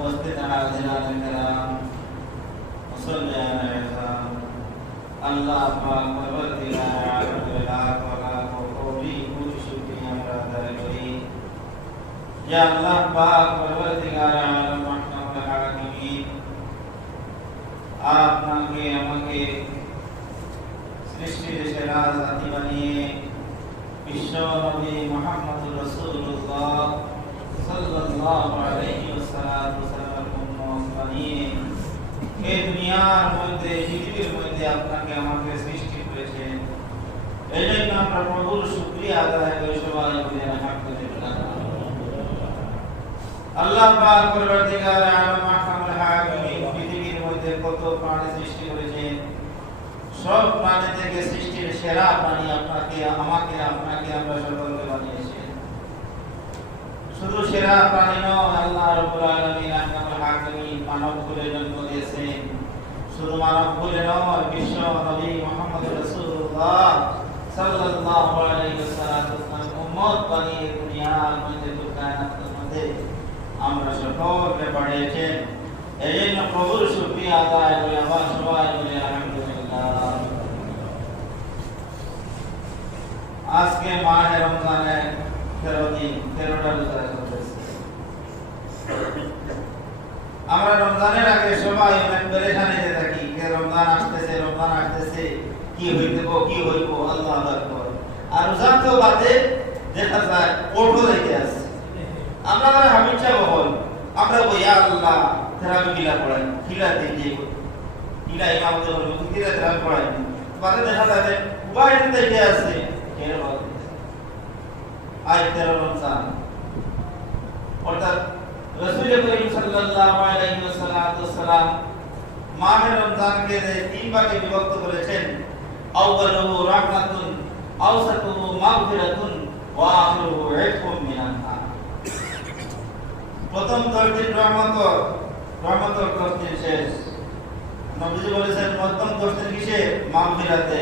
उपस्थित हाज़िरान किराम मुसल्लियान इज़ाम अल्लाह पाक परवरदिगार आलम के लाखों कोटि शुक्रिया अदा करी। या अल्लाह पाक परवरदिगार आलम रहमतुल हाकिमीन আপনাকে আমাকে সৃষ্টির সেরা জাতি বানিয়ে বিশ্ব নবী মুহাম্মদুর রাসূলুল্লাহ সাল্লাল্লাহু আলাইহি ওয়াসাল্লাম উম্মত বানিয়ে এই দুনিয়ার মধ্যে পৃথিবীর মধ্যে আপনাকে আমাকে সৃষ্টি করেছেন। এই জন্য আমরা প্রভুর শুকরিয়া আদায় করি সবাই মিলে আলহামদুলিল্লাহ। আল্লাহ পাক পরবর্তীকালে আলম মাহকামুল হাকিমিন পৃথিবীর মধ্যে কত প্রাণী সৃষ্টি করেছেন, সব প্রাণী থেকে সৃষ্টির সেরা প্রাণী আপনাকে আমাকে আপনাকে আমরা সকলকে বানিয়েছেন। শুধু সেরা প্রাণী নয়, আল্লাহ রাব্বুল আলামিন মাহকামুল হাকিমিন মানব কুলে জন্ম দিয়েছেন। শুধু মানব কুলে নয়, বিশ্ব নবী মুহাম্মদ রাসূলুল্লাহ সাল্লাল্লাহু আলাইহি ওয়াসাল্লাম উম্মত বানিয়ে দুনিয়ার মধ্যে কায়নাতের মধ্যে আমরা সকলকে পাঠিয়েছেন। এই জন্য প্রভুর শুকরিয়া আদায় করি আমরা সবাই মিলে আলহামদুলিল্লাহ। আজকে মাহে রমজানের 13 দিন, 13টা রোজা চলতেছে। আমরা রমজানের আগে সবাই অনেক পেরেশানিতে থাকি যে রমজান আসতেছে, কি হইব আল্লাহ আকবার। আর রোজা তো বাদে দেখা যায় ওটো দিতে আছে। আমরা হাবিজা বল আমরা বলি আল্লাহ তেরাবি কিলা পড়াই কিলা দিয়ে কিলা ইমামতে বলবো কিলা তেরাবি পড়াই বাদে দেখা যায় উপায় দিতে আছে কেন বল আজ 13 রমজান অর্থাৎ রাসূল করিম সাল্লাল্লাহু আলাইহি ওয়াসাল্লাম মাহে রমজানকে তিন ভাগে বিভক্ত করেছেন। আউয়ালুহু রাহমাতুন, আওসাতুহু মাগফিরাতুন ওয়া আখিরুহু ইতকুম মিনান নার। প্রথম 10 দিন রহমতের 10 দিন শেষ। নবীজি বলেছেন প্রথম 10 দিন কিসে? মাগফিরাতে।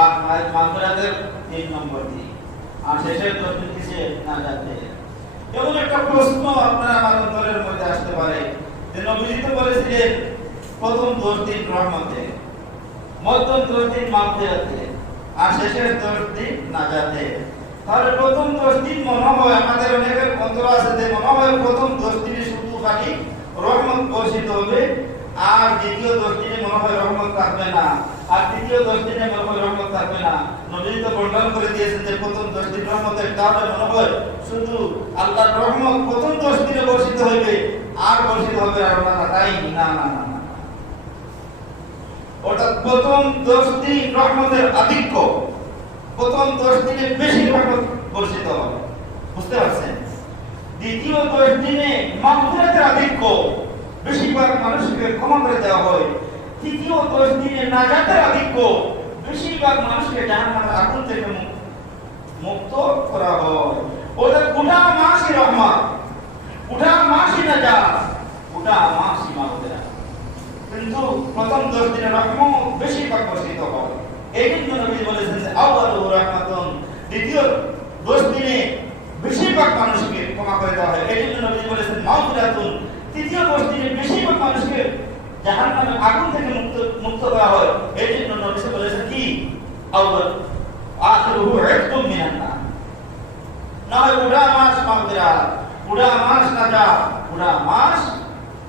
আর মাগফিরাতের 3 নম্বর দিন। আর শেষের 10 দিন কিসে? নাজাতে। এমন একটা প্রশ্ন আপনার আমার অন্তরের মধ্যে আসতে পারে যে নবীজি তো বলেছিলেন প্রথম 10 দিন রহমতে, মধ্যম 10 দিন মাগফিরাতে, আর শেষের 10 দিন নাজাতে। তাহলে প্রথম 10 দিন মনে হয় আমাদের অনেকের অন্তর আছে যে মনে হয় প্রথম 10 দিনে শুধু খালি রহমত বর্ষিত হবে, আর দ্বিতীয় 10 দিনে মনে হয় রহমত থাকবে না, আর তৃতীয় 10 দিনে মনে হয় রহমত থাকবে না। নবী তো বর্ণনা করে দিয়েছেন যে প্রথম 10 দিন রহমতের, তাহলে মনে হয় শুধু আল্লাহর রহমত প্রথম 10 দিনে বর্ষিত হবে আর বর্ষিত হবে আর না, তাই না। অর্থাৎ প্রথম 10 দিন রহমতের আধিক্য, প্রথম 10 দিনে বেশি রহমত বর্ষিত হবে, বুঝতে পারছেন? দ্বিতীয় 10 দিনে মাগফিরাতের আধিক্য, বেশিরভাগ মানুষকে ক্ষমা করে দেওয়া হয়। তৃতীয় 10 দিনে নাজাতের আধিক্য, বেশিরভাগ মানুষকে জাহান্নামের আগুন থেকে মুক্ত করা হয়। অর্থাৎ গোটা মাসই রহমত, গোটা মাসই নাজাত, গোটা মাসই মাগফিরাত। কিন্তু প্রথম 10 দিনে রহমত বেশিরভাগ বর্ষিত হয়। এই জন্য নবী বলেছেন যে আউয়ালুহু রাহমাতুন, দ্বিতীয় 10 দিনে বেশিরভাগ মানুষকে ক্ষমা করে দেওয়া হয়। এই জন্য নবী বলেছেন মাগফিরাতুন, তৃতীয় 10 দিনে বেশিরভাগ মানুষকে জাহান্নামের আগুন থেকে মুক্ত করা হয়। এই জন্য নবী বলেছেন কি আউয়াল আখিরুহু ইতকুম মিনান নার। না হয় পুরা মাস মাগফিরাত, পুরা মাস নাজাত, পুরা মাস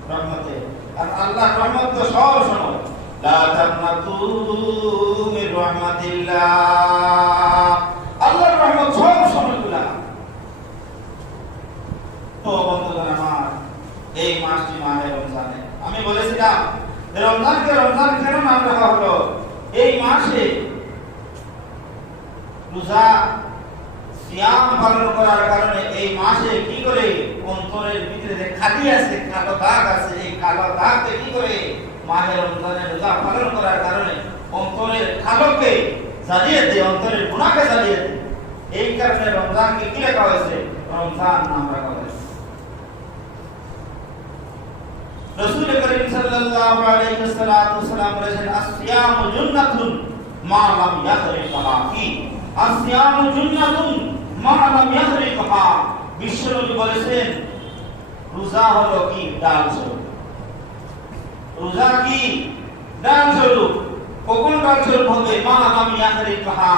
রহমতে। আর আল্লাহর রহমত তো সব সময়, লা তাকনাতু মির রাহমাতিল্লাহ, আল্লাহর রহমত সব সময় গুলা। তো বন্ধুগণ আমার, এই মাসটি মাহে রমজানে আমি বলেছিলাম যে রমজানকে রমজান কেন নাম রাখা হলো? এই মাসে রোজা সিয়াম পালন করার কারণে এই মাসে কি করে অন্তরের ভিতরে যে খালি আছে, কালো দাগ আছে, এই কালো দাগকে কি করে মাহে রমজানে রোজা পালন করার কারণে অন্তরের কালোকে জ্বালিয়ে দেয়, অন্তরের গুনাহকে জ্বালিয়ে দেয়। এই কারণে রমজানকে কি লেখা হয়েছে? রমজান নাম রাখা হয়েছে। রাসূল করিম সাল্লাল্লাহু আলাইহি ওয়াসাল্লাম বলেছেন আসিয়ামু জুন্নাতুন মা লাম ইয়াখরিকহা কি, আসিয়ামু জুন্নাতুন মা লাম ইয়াখরিকহা। বিশ্বনবী বলেছেন রোজা হলো কি ডাল স্বরূপ। রোজা কি ডাল স্বরূপ। কখন ডাল স্বরূপ হবে? মা আমি আখরি কাহা,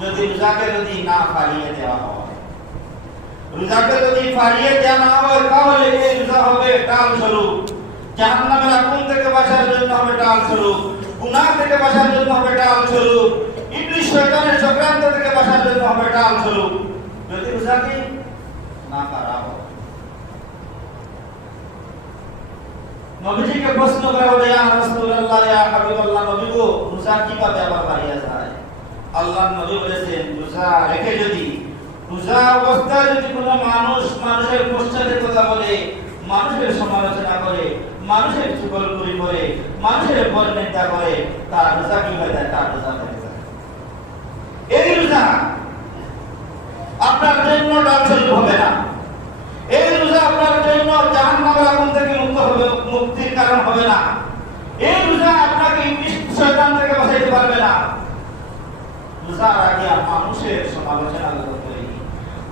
যদি রোজাকে যদি না ফারিয়ে দেওয়া হয়, রোজাকে যদি ফারিয়ে দেওয়া না হয় তাহলে এই রোজা হবে ডাল স্বরূপ। জাহান্নামের আগুন থেকে বাঁচার জন্য হবে ডাল স্বরূপ, গুনাহ থেকে বাঁচার জন্য হবে ডাল স্বরূপ, ইবলিস শয়তানের চক্রান্ত থেকে বাঁচার জন্য হবে ডাল স্বরূপ। যদি রোজাকে না পারা হয়, নবীজিকে প্রশ্ন করা হলো, ইয়া রাসূলুল্লাহ, ইয়া হাবিবাল্লাহ, নবী গো, রোজা কিভাবে আবার পারিয়া যায়? আল্লাহর নবী বলেছেন, রোজা রেখে যদি, রোজা অবস্থায় যদি কোনো মানুষ মানুষের পশ্চাতে কথা বলে, মানুষের সমালোচনা করে, মানুষের চুগলখড়ি করে, মানুষের বর্ণনা করে, তার রোজা কি হয়ে যায়? তার রোজা ভেঙে যায়। এই রোজা আপনার জন্য ডাল স্বরূপ হবে না। এই রোজা আপনার জন্য জাহান্নামের আগুন থেকে মুক্তির কারণ হবে না। এই রোজা আপনাকে ইবলিস শয়তান থেকে বাঁচাইতে পারবে না। রোজার আগে মানুষের সমালোচনা করি,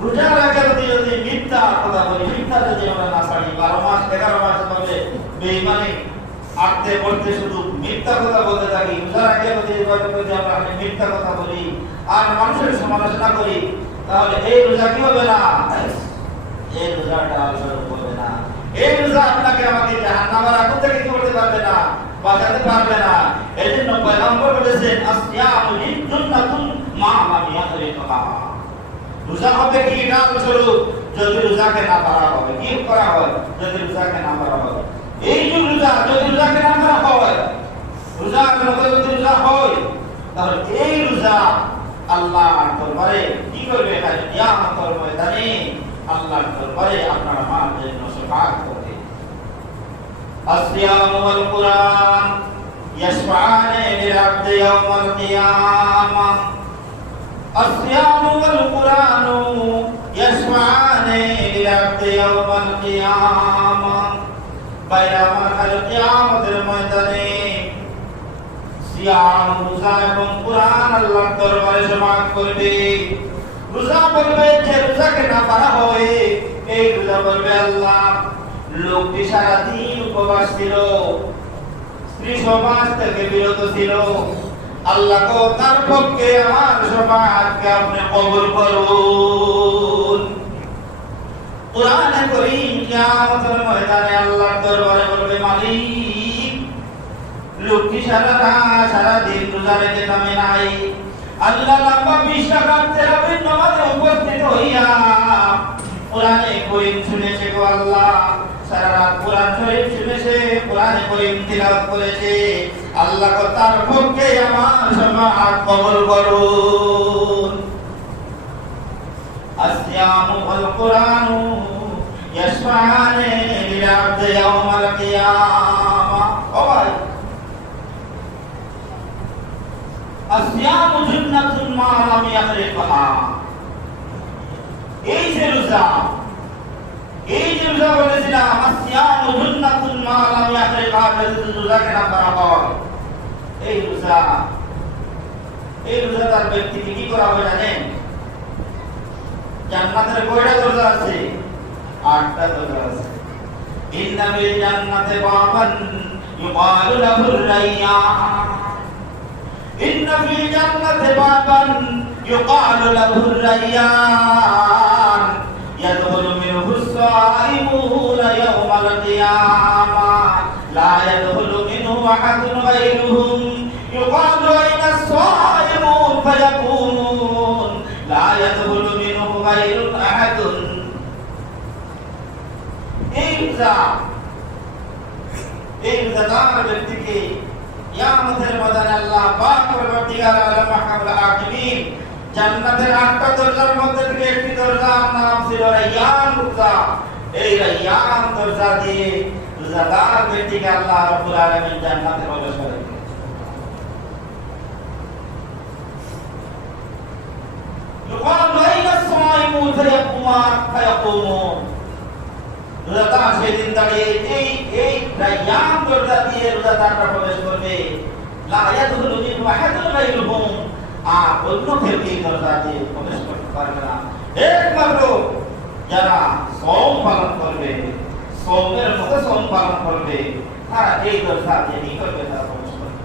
রোজার আগে যদি মিথ্যা কথা বলি, মিথ্যা যদি আমরা না ছাড়ি, 12 মাস 11 মাস ধরে বেঈমানি আটতে পড়তে শুধু মিথ্যা কথা বলতে থাকি, রোজার আগে যদি আমরা মিথ্যা কথা বলি আর মানুষের সমালোচনা করি, তাহলে এই রোজা কি হবে না? এই রোজাটা স্বরূপ হবে না। এই রোজা আপনাকে আমাকে জাহান্নামের আগুন থেকে কি করতে পারবে না? বাঁচাতে পারবে না। এজন্য পয়গম্বর বলেছেন, আসিয়ামু লিজুন্নাতুন মা লাম ইয়াতরিকা। রোজা হবে কি ডাল স্বরূপ যদি রোজাকে না পারা হবে। কি করা হয়? যদি রোজাকে না পারা হয়। এই যে রোজা যদি রোজাকে না পারা হয়, রোজার মতো যদি রোজা হয়, তাহলে এই রোজা আল্লাহর দরবারে কি করবে? কিয়ামতের ময়দানে আল্লাহর দরবারে আপনার আমার জন্য শাফাআত করবে। আসিয়াম ওয়াল কুরআন ইয়াশফাআনে লিল আবদি ইয়াওমাল কিয়ামাহ। আসিয়াম ওয়াল কুরআন ইয়াশফাআনে লিল আবদি ইয়াওমাল কিয়ামাহ। বাইরামাল কিয়ামতের ময়দানে সিয়াম, রোজা এবং কুরআন আল্লাহর দরবারে শাফাআত করবে। রোজা বলবে যে রোজাকে না পারা হয়, এই রোজা বলবে আল্লাহ, লোকটি সারাদিন উপবাস ছিল, স্ত্রী সমাজ থেকে বিরত ছিল, আল্লাহ তো তার পক্ষে আমার শাফাআতকে আপনি কবুল করুন। কুরআনে কারীম কিয়ামতের ময়দানে আল্লাহর দরবারে বলবে, মালিক, লোকটি সারাদিন রোজা রেখে থামে নাই, আল্লাহ লম্বা 20 রাকাত তেরাবির নামাজে উপস্থিত হইয়া কুরআনে কারীম শুনেছে গো আল্লাহ, সারা রাত কুরআন শরীফ শুনেছে, কুরআনে কারীম তিলাওয়াত করেছে, আল্লাহ তার পক্ষে আমার শাফাআত কবুল করুন। আসিয়ামু ওয়াল কুরআনু ইয়াশফাআনে লিল আবদি ইয়াওমাল কিয়ামাহ। ও ভাই, আসিয়ামু জান্নাতুন মা লাম ইয়াখরিকহা। এই যে রোজা বলেছিলাম, আসিয়ামু জান্নাতুন মা লাম ইয়াখরিকহা, যদি রোজাকে না পারা হয়, এই রোজা তার ব্যক্তিকে কি করা হবে জানেন? জান্নাতের কয়টা দরজা আছে? 8টা দরজা আছে। ইন্না ফিল জান্নাতি বাবান ইউকালু লাহুর রায়্যান। ইন্না ফিল জান্নাতি বাবান ইউকালু লাহুর রায়্যান ইয়াদখুলু মিনহু আস-সাইমুনা ইয়াওমাল কিয়ামাহ লা ইয়াদখুলু মিনহু আহাদুন গায়রুহুম ইউকালু আইনা আস-সাইমুন ফায়াকুলুন লা ইয়াদখুলু মিনহু গায়রুন আহাদুন। এই রোজা তার ব্যক্তিকে কিয়ামতের ময়দানে আল্লাহ পাক পরবর্তীকার আলম মাহকামুল হাকিমিন জান্নাতের 8টা দরজার মধ্যে থেকে একটি দরজার নাম ছিল রায়্যান রোজা। এই রায়্যান দরজা দিয়ে রোজাদার ব্যক্তিকে আল্লাহ রাব্বুল আলামিন জান্নাতে প্রবেশ করাবেন। يقال أين الصائمون فيقومون। রোজাদার সেদিন দাঁড়িয়ে এই রায়্যান দরজা দিয়ে রোজাদাররা প্রবেশ করবে। লা ইয়াদখুলু মিনহু আহাদুন গায়রুহুম, আর অন্য কেউ এই দরজা দিয়ে প্রবেশ করতে পারবে না। একমাত্র যারা সওম পালন করবে, সওমের মতো সওম পালন করবে, তারা এই দরজা দিয়ে কি করবে, তারা প্রবেশ করবে।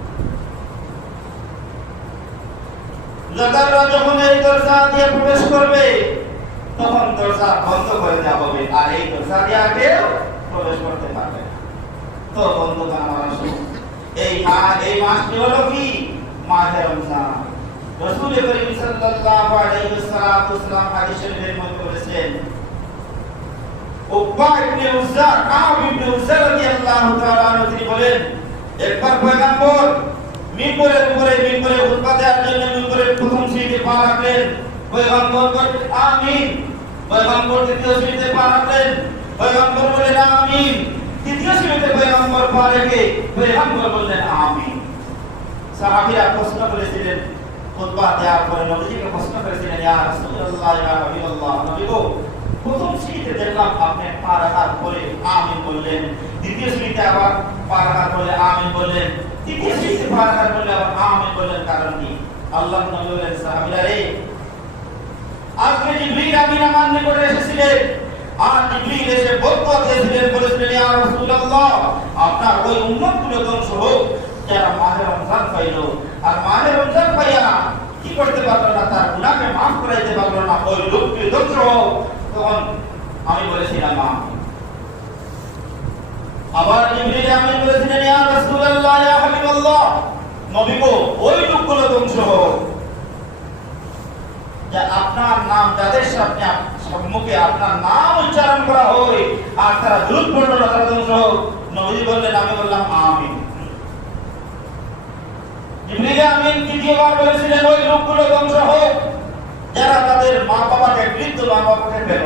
রোজাদাররা যখন এই দরজা দিয়ে প্রবেশ করবে তখন দরজা বন্ধ করে দেওয়া হবে, আর এই দরজা দিয়ে কেউ প্রবেশ করতে পারবে না। তো বন্ধুগণ আমার, এই মাসটি হলো কি? মাহে রমজান। রাসূল করিম সাল্লাল্লাহু আলাইহি ওয়াসাল্লাম হাদিস শরীফের মধ্যে বলেছেন, উকবা ইবনে উজ্জা, কাব ইবনে উজ্জা রাদিয়াল্লাহু তাআলা আনহু তিনি বলেন, একবার পয়গম্বর মিম্বরের উপরে খুতবা দেওয়ার জন্য মিম্বরের প্রথম সিঁড়িতে পা রাখলেন, পয়গম্বর বললেন আমিন। পয়গম্বর দ্বিতীয় সিঁড়িতে পা রাখলেন, পয়গম্বর বললেন আমিন। তৃতীয় সিঁড়িতে পয়গম্বর পা রেখে পয়গম্বর বললেন আমিন। সাহাবীরা প্রশ্ন করেছিলেন, খুতবা দেওয়ার পরে নবীজিকে প্রশ্ন করেছিলেন, ইয়া রাসূলুল্লাহ, ইয়া হাবিবাল্লাহ, নবী গো, প্রথম সিঁড়িতে দেখলাম আপনি পা রাখার পরে আমিন বললেন, দ্বিতীয় সিঁড়িতে আবার পা রাখার পরে আমিন বললেন, তৃতীয় সিঁড়িতে পা রাখার পরে আবার আমিন বললেন, কারণ কি? আল্লাহর নবী বলেন, সাহাবীরা রে, আজকে জিবরীল আমিন আমার নিকটে এসেছিলেন, আর জিবরীল এসে বদুয়া দিয়েছিলেন, বলেছিলেন, ইয়া রাসূলুল্লাহ, আপনার ওই উম্মতগুলো ধ্বংস হোক যারা মাহে রমজান পাইল, আর মাহে রমজান পাইয়া কি করতে পারলো না, তার গুনাহকে মাফ করাইতে পারলো না, ওই লোকটি ধ্বংস হোক। তখন আমি বলেছিলাম আমিন। আবার জিবরীল আমিন বলেছিলেন, ইয়া রাসূলুল্লাহ, ইয়া হাবিবাল্লাহ, নবী গো, ওই লোকগুলো ধ্বংস হোক যা আপনার নাম, যাদের সামনে সম্মুখে আপনার নাম উচ্চারণ করা হয় আর তারা দুরূদ পড়ল না, তারা ধ্বংস হোক। নবী বললেন, আমি বললাম আমিন। জিবরীল আমিন তৃতীয়বার বলেছিলেন, ওই লোকগুলো ধ্বংস হোক যারা তাদের মা বাবাকে, বৃদ্ধ মা বাবাকে পেল,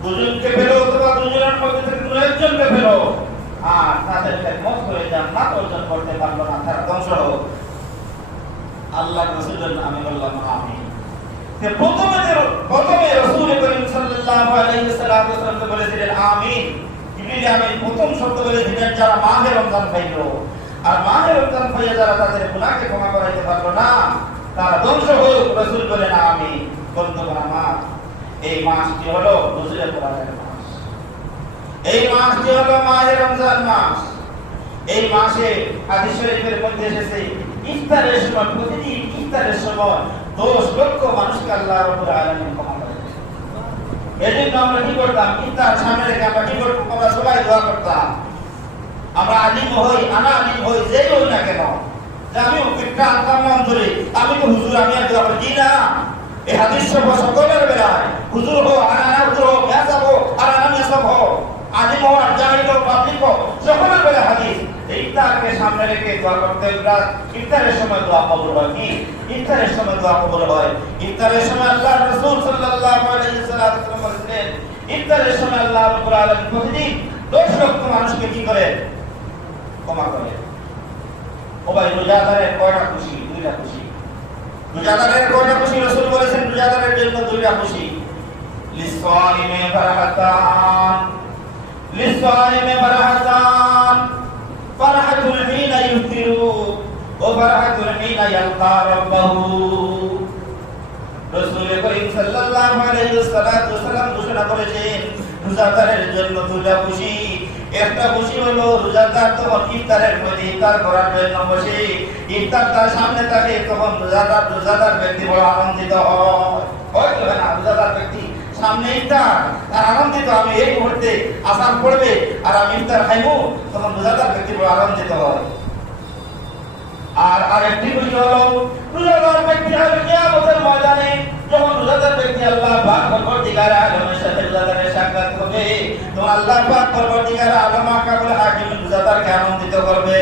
দুজনকে পেল অথবা দুজনের মধ্যে থেকে কোনো একজনকে পেল, আর তাদেরকে মত করে জান্নাত অর্জন করতে পারলো না, তারা ধ্বংস হোক। আল্লাহর রাসূলের নামে বললাম আমিন। প্রথমে রাসূল করিম সাল্লাল্লাহু আলাইহি ওয়াসাল্লাম বলেছিলেন আমিন। জিবরীল আমিন প্রথম শব্দ বলেছিলেন যারা মাহে রমজান পাইল, আর মাহে রমজান পাইয়া যারা তাদের গুনাহকে ক্ষমা করাইতে পারলো না, তারা ধ্বংস হোক। রাসূল বলেন আমিন। বন্ধুগণ আমার, এই মাসটি হলো নজরে কোরআনের মাস, এই মাসটি হলো মাহে রমজান মাস। এই মাসে হাদিস শরীফের মধ্যে এসেছে, ইফতারের সময়, প্রতিদিন ইফতারের সময় 10 লক্ষ মানুষকে আল্লাহ রাব্বুল আলামিন ক্ষমা করে দেন। এজন্য আমরা কি করতাম? ইফতার সামনে রেখে আমরা কি করতাম? আমরা সবাই দোয়া করতাম। আমরা আলিম হই, আনা আলিম হই, যেই হই না কেন, যে আমি একটা আনতাম অন্তরে, আমি তো হুজুর, আমি আর দোয়া করি না। এই হাদিস সকলের বেলায় হুজুর হো, আনা হুজুর হো, মেসাব হো, আর আনা মেসাব হো, আলিম হো আর জাহিল হো, পাবলিক হো, সকলের বেলায় হাদিস। ইফতারকে সামনে রেখে দোয়া করতে, ইফতারের সময় দোয়া কবুল হয়। কি ইফতারের সময় দোয়া কবুল হয়? ইফতারের সময় আল্লাহর রাসূল সাল্লাল্লাহু আলাইহি ওয়াসাল্লাম বলেছেন, ইফতারের সময় আল্লাহ রাব্বুল আলামিন প্রতিদিন 10 লক্ষ মানুষকে কি করে? ক্ষমা করে। ও ভাই, রোজাদারের কয়টা খুশি? 2টা খুশি। রোজাদারের কয়টা খুশি? রাসূল বলেছেন রোজাদারের জন্য 2টা খুশি। লিসাইমে বারাকাতান, লিসাইমে বারাকাতান, ফারহাতুন হিনা ইফতিরু ওয়া ফারহাতুন হিনা ইয়ালকা রাব্বাহু। রাসূল করিম সাল্লাল্লাহু আলাইহি ওয়াসাল্লাম ঘোষণা করেছেন রোজাদারের জন্য 2টা খুশি। একটা খুশি হলো রোজাদার তখন ইফতারের মধ্যে ইফতার করার জন্য বসে, ইফতার তার সামনে থাকে, তখন রোজাদার ব্যক্তি বড় আনন্দিত হয়। হয়তো না, রোজাদার ব্যক্তি সামনে ইফতার, তার আনন্দিত, আমি এই মুহূর্তে আসার পড়বে আর আমি ইফতার খাইবো, তখন রোজাদার ব্যক্তি বড় আনন্দিত হয়। আর আরেকটি খুশি হলো রোজাদার ব্যক্তি হবে কিয়ামতের ময়দানে, যখন রোজাদার ব্যক্তি আল্লাহ পাক পরবর্তীকার আলমের সাথে রোজাদারের সাক্ষাৎ করবে, তো আল্লাহ পাক পরবর্তীকার আলম আকাবুল হাকিম রোজাদারকে আনন্দিত করবে।